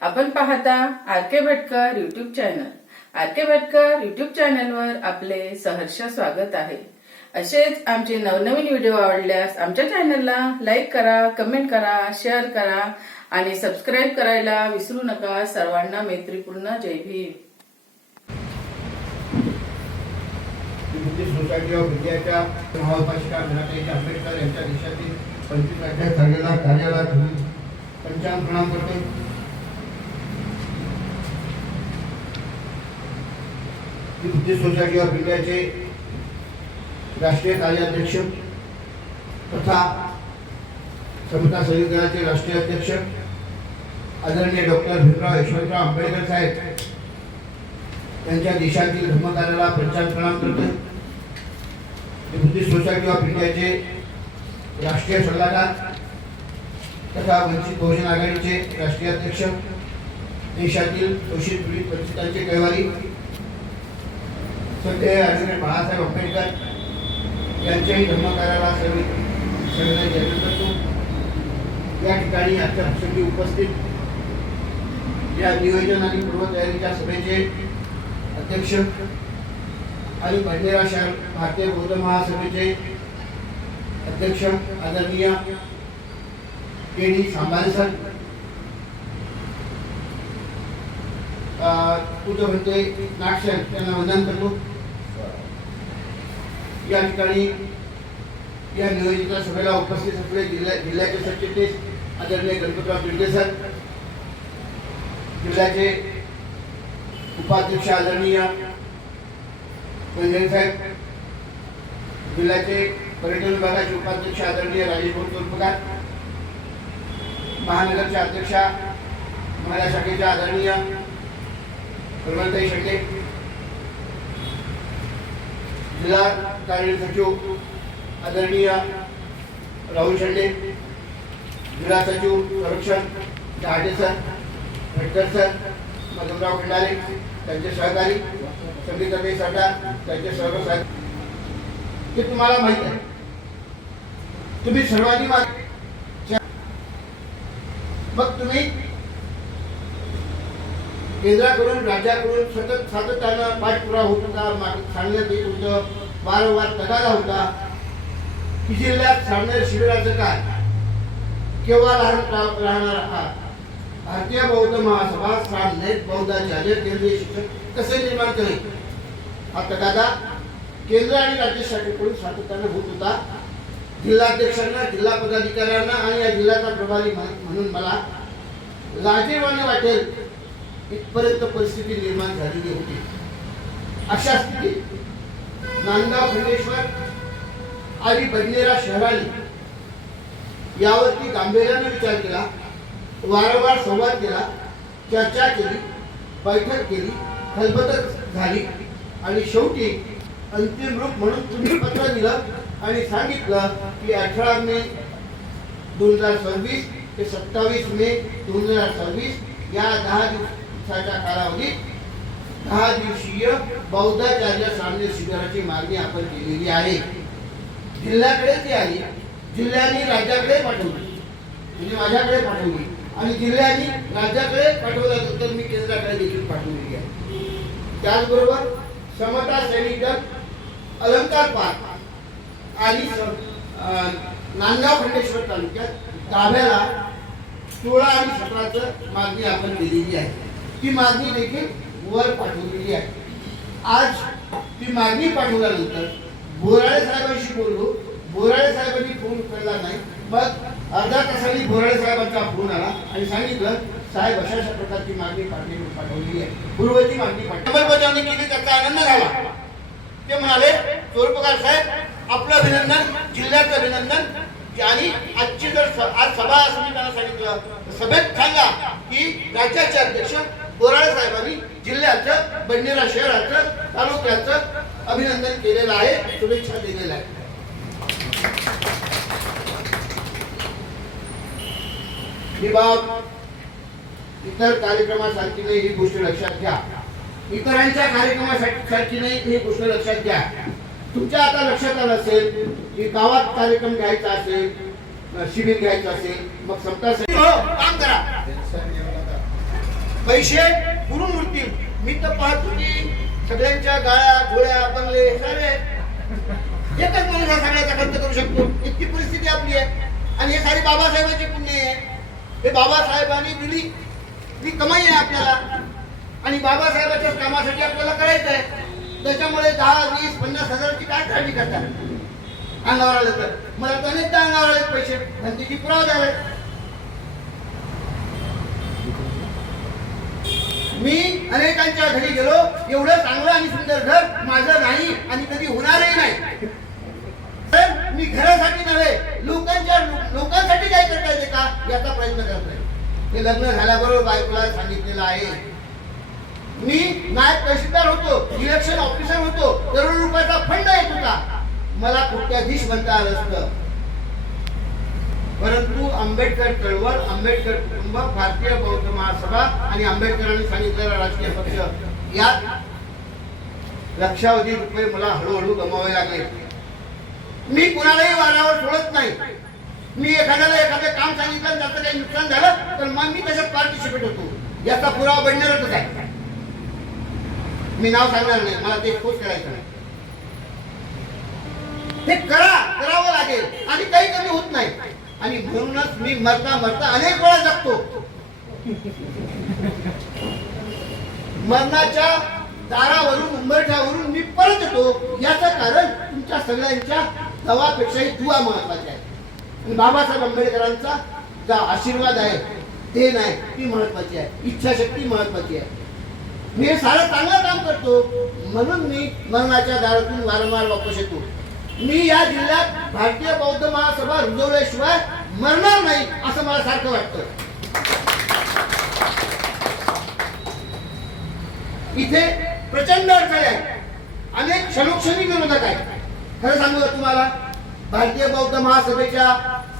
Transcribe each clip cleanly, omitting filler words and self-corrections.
आपण पाहता आर के Bhatkar YouTube channel. R के Bhatkar YouTube चॅनलवर आपले सहर्ष स्वागत आहे. असेच आमचे नवनवीन व्हिडिओ आवडल्यास आमच्या चॅनलला लाईक करा, कमेंट करा, शेअर करा आणि सबस्क्राईब करायला विसरू नका. सर्वांना मैत्रीपूर्ण जय भीम. सोसायटी ऑफ इंडियाच्या महाउपासिका मीनाताई आंबेडकर यांच्या देशातील 25व्या तारखेला कार्याला पंचांग प्रणाम करतो. बुद्धिस्ट सोसायटी ऑफ इंडियाचे राष्ट्रीय कार्याध्यक्ष तथा समता संघटनेचे राष्ट्रीय अध्यक्ष आदरणीय डॉक्टर भीमराव यशवंतराव आंबेडकर साहेब यांच्या देशातील धर्मकार्याला पंचांग प्रणाम करतो. बुद्धिस्ट सोसायटी ऑफ इंडियाचे राष्ट्रीय सल्लागार तथा वंचित बहुजन आघाडीचे राष्ट्रीय अध्यक्ष, देशातील शोषित पीडित वंचितांचे कैवारी सध्या आदरणीय बाळासाहेब आंबेडकर यांच्याही धर्मकार्याला सगळे जयंत करतो. या ठिकाणी आजच्या प्रसंगी उपस्थित या नियोजन आणि पूर्वतयारीच्या सभेचे अध्यक्ष आणि बंडेरा शहर भारतीय बौद्ध महासभेचे अध्यक्ष आदरणीय के.डी. सांबारे सर, पूज्य म्हणते नागशेर यांना वंदन करतो. या ठिकाणी या नियोजित सभेला उपस्थित असलेले जिल्ह्याचे सरचिटणीस आदरणीय गणपतराव बिर्डे सर, जिल्ह्याचे उपाध्यक्ष आदरणीय पंजन साहेब, जिल्ह्याचे पर्यटन विभागाचे उपाध्यक्ष आदरणीय राजेश तोरपगार, महानगरचे अध्यक्षा महिला शाखेच्या आदरणीय कमलताई शेटे, जिल्हा कार्य सचिव आदरणीय राहुल शेंडे, जिल्हा सचिव संरक्षण जहाटे सर, भटकर सर, मधुराव खंडारे, त्यांचे सहकारी संगीताबाई साठा, त्यांचे सर्व साहेब. ते तुम्हाला माहित आहे, तुम्ही सर्वांनी मग तुम्ही केंद्राकडून राज्याकडून सतत सातत्यानं पाठपुरावा होत होता, सांगण्यात येत होतं, वारंवार तगादा होता की जिल्ह्यात सांगणाऱ्या शिबिराचं काय, केव्हा राहणार आहात, भारतीय बौद्ध महासभा सामनेत बौद्धाचे आचार्य केंद्रीय शिक्षण कसे निर्माण करेल. हा तगादा केंद्र आणि राज्य शाखेकडून सातत्यानं होत होता. जिल्हाध्यक्षांना, जिल्हा पदाधिकाऱ्यांना आणि या जिल्ह्याचा प्रभारी म्हणून मला लाजीरवाणी वाटेल इथपर्यंत परिस्थिती निर्माण झालेली होती. अशा स्थितीत नांदगाव, खंडेश्वर आणि बडनेरा शहराने यावरती गांभीर्याने विचार केला, वारंवार संवाद केला, चर्चा केली, बैठक केली, खलबत झाली आणि शेवटी अंतिम रूप म्हणून तुम्ही पत्र दिलं आणि सांगितलं की 18 मे 2026 ते 27 मे 2026 या 10 दिवसाच्या कालावधीत 10 दिवसीय बौद्धाचार्य सामने शिबिराची मागणी आपण केलेली आहे. जिल्ह्याकडे ती आली, जिल्ह्याने राज्याकडे पाठवली, म्हणजे माझ्याकडे पाठवली आणि जिल्ह्याने राज्याकडे पाठवल्यानंतर मी केंद्राकडे देखील पाठवलेली आहे. त्याचबरोबर समता सैनिक दल, अलंकार पार्क आणि नांदगाव खंडेश्वर तालुक्यात ताब्याला 16 आणि 17 मागणी आपण केलेली आहे. ती मागणी देखील वर पाठवलेली आहे. आज ती मागणी पाठवल्यानंतर बोराळे साहेबांशी बोललो, बोराळे साहेबांनी फोन उचलला नाही. मग अर्धा तासांनी बोराळे साहेबांचा फोन आला आणि सांगितलं साहेब अशा प्रकारची मागणी पाठवलेली आहे, पूर्वची मागणी अंमलबजावणी केली, त्याचा आनंद झाला. ते म्हणाले तोरपगार साहेब आपलं अभिनंदन, जिल्ह्याचं अभिनंदन. आणि आजची जर आज सभा असं मी त्यांना सांगितलं, सभेत सांगा की राज्याचे अध्यक्ष बोराळे साहेबांनी जिल्ह्याचं, बडनेरा शहराचं, तालुक्याचं अभिनंदन केलेलं आहे, शुभेच्छा दिलेल्या आहे. ही बाब इतर कार्यक्रमासारखी नाही, ही गोष्ट लक्षात घ्या. इतरांच्या कार्यक्रमासारखी नाही, ही गोष्ट लक्षात घ्या. तुमच्या आता लक्षात आलं असेल की गावात कार्यक्रम घ्यायचा असेल, शिबिर घ्यायचं असेल, मग समता काम करा. पैसे पुरून उरतील. मी तर पाहतो की सगळ्यांच्या गाळ्या घोड्या बंगले सारे एकच माणूस हा सगळ्याचा खर्च करू शकतो. इतकी परिस्थिती आपली आहे. आणि हे सारी बाबासाहेबांचे पुण्य आहे. हे बाबासाहेबांनी दिली कमाई आहे आपल्याला. आणि बाबासाहेबांच्या कामासाठी आपल्याला करायचं आहे. त्याच्यामुळे 10, 20, 50 हजाराची काय काळजी करतात अंगावर आलं तर. मला तर अनेकदा अंगावर आले पैसे आणि त्याची पुरावा आहे. मी अनेकांच्या घरी गेलो. एवढं चांगलं आणि सुंदर घर माझं नाही आणि कधी होणारही नाही. तर मी घरासाठी नव्हे, लोकांसाठी काय करता येते का याचा प्रयत्न करतोय. हे लग्न झाल्याबरोबर बायकोला सांगितलेलं आहे. मी नायब तहसीलदार होतो, इलेक्शन ऑफिसर होतो, करोड रुपयाचा फंड येत होता. मला कोट्याधीश बनता आलं असतं. परंतु आंबेडकर चळवळ, आंबेडकर कुटुंब, भारतीय बौद्ध महासभा आणि आंबेडकरांनी सांगितलेला राजकीय पक्ष यात लक्षावधी रुपये मला हळूहळू गमावे लागले. मी कुणालाही वाऱ्यावर सोडत नाही. मी एखाद्याला एखादं काम सांगितलं त्याचं काही नुकसान झालं तर मग मी त्याच्यात पार्टिसिपेट होतो. याचा पुरावा बनणारच आहे. मी नाव सांगणार नाही, मला ते खोच करायचं नाही. हे करावं लागेल आणि काही कमी होत नाही. आणि म्हणूनच मी मरता अनेक वेळा जगतो. मरणाच्या दारावरून उंबरठ्यावरून मी परत येतो. याचं कारण तुमच्या सगळ्यांच्या दवापेक्षाही दुआ महत्वाची आहे. आणि बाबासाहेब आंबेडकरांचा जो आशीर्वाद आहे ते नाही ती महत्वाची आहे. इच्छाशक्ती महत्वाची आहे. मी हे सारं चांगलं काम करतो म्हणून मी मरणाच्या दारातून वारंवार वापस येतो. मी या जिल्ह्यात भारतीय बौद्ध महासभा रुजवल्याशिवाय मरणार नाही असं मला सारखं वाटतं. इथे प्रचंड अडचणी आहेत. अनेक क्षणोक्षणी विरोधक आहेत. खरं सांगू का तुम्हाला, भारतीय बौद्ध महासभेच्या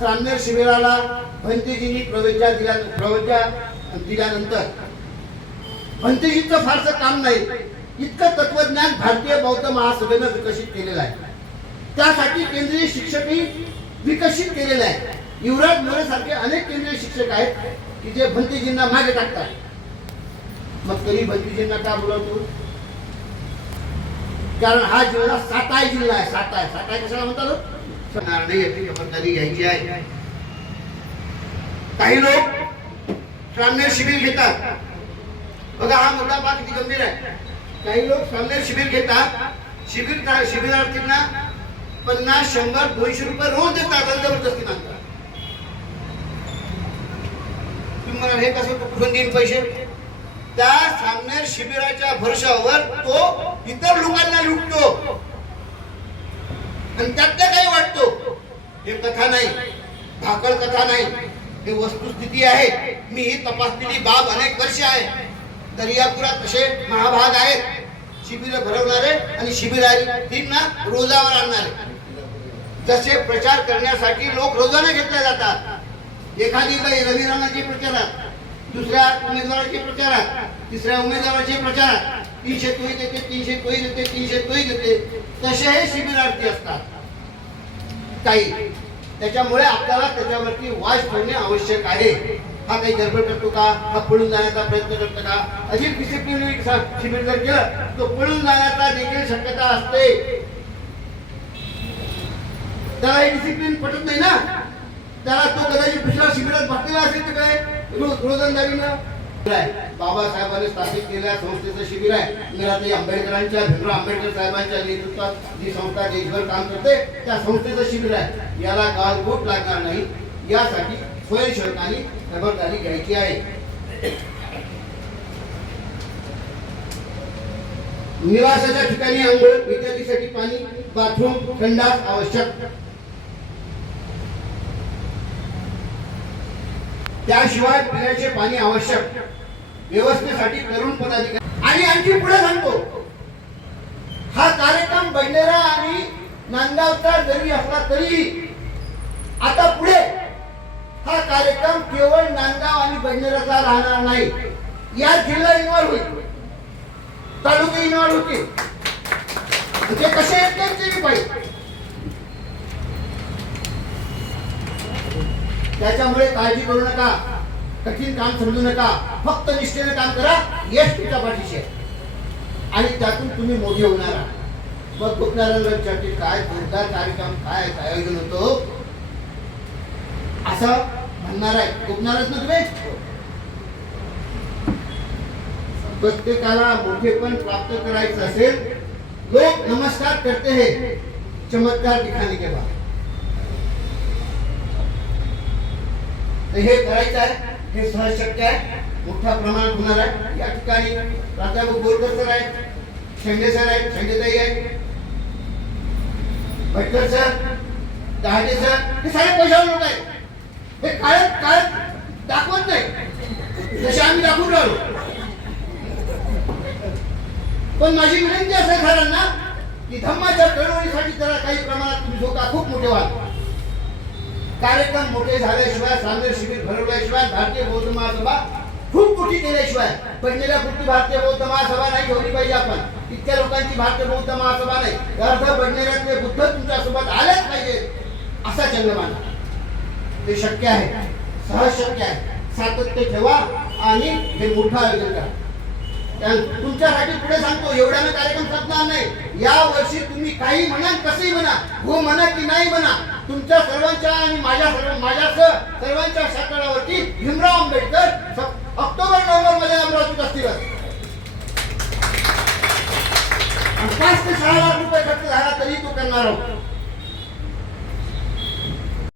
सामनेर शिबिराला भंतेजींनी प्रवचन दिल्यानंतर भंतेजींचं फारसं काम नाही. इतकं तत्वज्ञान भारतीय बौद्ध महासभेनं विकसित केलेलं आहे. त्यासाठी केंद्रीय शिक्षकही विकसित केलेले आहे. युवराज मोरे सारखे अनेक केंद्रीय शिक्षक आहेत की जे भंतेजींना मागे टाकतात. मग तरी भंतेजींना का बोलवतो? कारण हा जिल्हा साताय जिल्हा आहे. साताय कशाला म्हणतात? खबरदारी घ्यायची आहे. काही लोक सामने शिबिर घेतात. बघा हा मुद्दा पहा किती गंभीर आहे. काही लोक सामने शिबिर घेतात. शिबिरार्थींना 50, 100, 200 रुपये रोज देतात. जबरदस्ती मागतात. तुम्ही म्हणाल हे कसं कुठून देईन पैसे? त्या सामने शिबिराच्या भरवशावर तो इतर लोकांना लुटतो आणि त्यात काही वाटतो. हे कथा नाही, भाकड कथा नाही, हे वस्तुस्थिती आहे. मी ही तपासलेली बाब अनेक वर्ष आहे. दर्यापुरात तसे महाभाग आहेत. शिबिर भरवणारे आणि शिबिरार्थींना रोजावर आणणारे. जसे प्रचार करण्यासाठी लोक रोजाने घेतले जातात. एखादी बाई रविरामाच्या प्रचारात, दुसऱ्या उमेदवाराच्या प्रचारात, तिसऱ्या उमेदवाराच्या प्रचारात 300 तोही देते, 300 तोही देते, 300 तोही देते. तसे हे शिबिरार्थी असतात काही. त्याच्यामुळे आपल्याला त्याच्यावरती वाच ठेवणे आवश्यक आहे. हा काही गडबड करतो का? हा पळून जाण्याचा प्रयत्न करतो का? अधिक डिसिप्लिन शिबिर जर केलं तो पळून जाण्याचा देखील शक्यता असते. त्याला हे डिसिप्लिन पटत नाही ना. त्याला तो कदाचित दुसऱ्या शिबिरात बसलेला असेल तर काय रोजंदारीनं. बाबासाहेबांनी स्थापित केलेल्या संस्थेचं शिबिर आहे. मीराताई आंबेडकरांच्या, भीमराव आंबेडकर साहेबांच्या नेतृत्वात जी संस्था देशभर काम करते त्या संस्थेचं शिबिर आहे. याला गालबोट लागणार नाही यासाठी स्वयंसेवकांनी खबरदारी घ्यायची आहे. निवासाच्या ठिकाणी अंघोळ, इत्यादीसाठी पाणी, बाथरूम, संडास आवश्यक. त्याशिवाय पिण्याचे पाणी आवश्यक. व्यवस्थेसाठी तरुण पदाधिकारी. आणि आणखी पुढे सांगतो, हा कार्यक्रम बंडेरा आणि नांदगावचा जरी असला तरी आता पुढे हा कार्यक्रम केवळ नांदगाव आणि बंडेराचा राहणार नाही. या जिल्हा इन्व्हॉल्व होईल, तालुके इन्व्हॉल्व होतील. ते कसे येतात ते पाहिजे. त्याच्यामुळे काळजी करू नका. कठीण काम समजू नका, फक्त निष्ठेने काम करा, यश तुमच्या पाठीशी आहे आणि त्यातून तुम्ही मोठे होणार आहात. मग गोपनारायण काय जोरदार कार्यक्रम, काय आयोजन होतं असं म्हणणार आहे. गोपनारायण ना तुम्ही प्रत्येकाला मोठेपण प्राप्त करायचं असेल, लोक नमस्कार करते हैं, चमत्कार दिखाने के बाद. तर हे करायचं आहे, हे सहज शक्य आहे, मोठ्या प्रमाणात होणार आहे. या ठिकाणी प्राध्यापक बोरकर सर आहेत, शेंडे सर आहेत, शेंडेताई आहेत, भटकर सर, दहाडे सर, हे सारे पैशावर लोक आहेत. हे काळात दाखवत नाही जसे आम्ही दाखवून राहिलो. पण माझी विनंती असं सरांना की धम्माच्या चळवळीसाठी जरा काही प्रमाणात तुम्ही झोका, खूप मोठे व्हा. कार्यक्रम मोठे झाल्याशिवाय, सामने शिबिर भरवल्याशिवाय, भारतीय बौद्ध महासभा खूप मोठी केल्याशिवाय, पडलेल्या पुरती भारतीय बौद्ध महासभा नाही ठेवली पाहिजे आपण. इतक्या लोकांची भारतीय बौद्ध महासभा नाही, अर्ध पडलेल्यातले बुद्ध तुमच्या सोबत आलेच पाहिजे असा चंग मांडा. ते शक्य आहे, सहज शक्य आहे. सातत्य ठेवा आणि हे मोठं आयोजन करा. तुमच्यासाठी पुढे सांगतो, एवढ्यानं कार्यक्रम संपणार नाही. या वर्षी तुम्ही काही म्हणा, कसंही म्हणा, हो म्हणा की नाही म्हणा, तुमच्या सर्वांच्या आणि माझ्यासह सर्वांच्या शासनावरती भीमराव आंबेडकर ऑक्टोबर-नोव्हेंबर मध्ये अमरावतीत असतील. 5 ते 6 लाख रुपये खर्च झाला तरी तो करणार आहोत.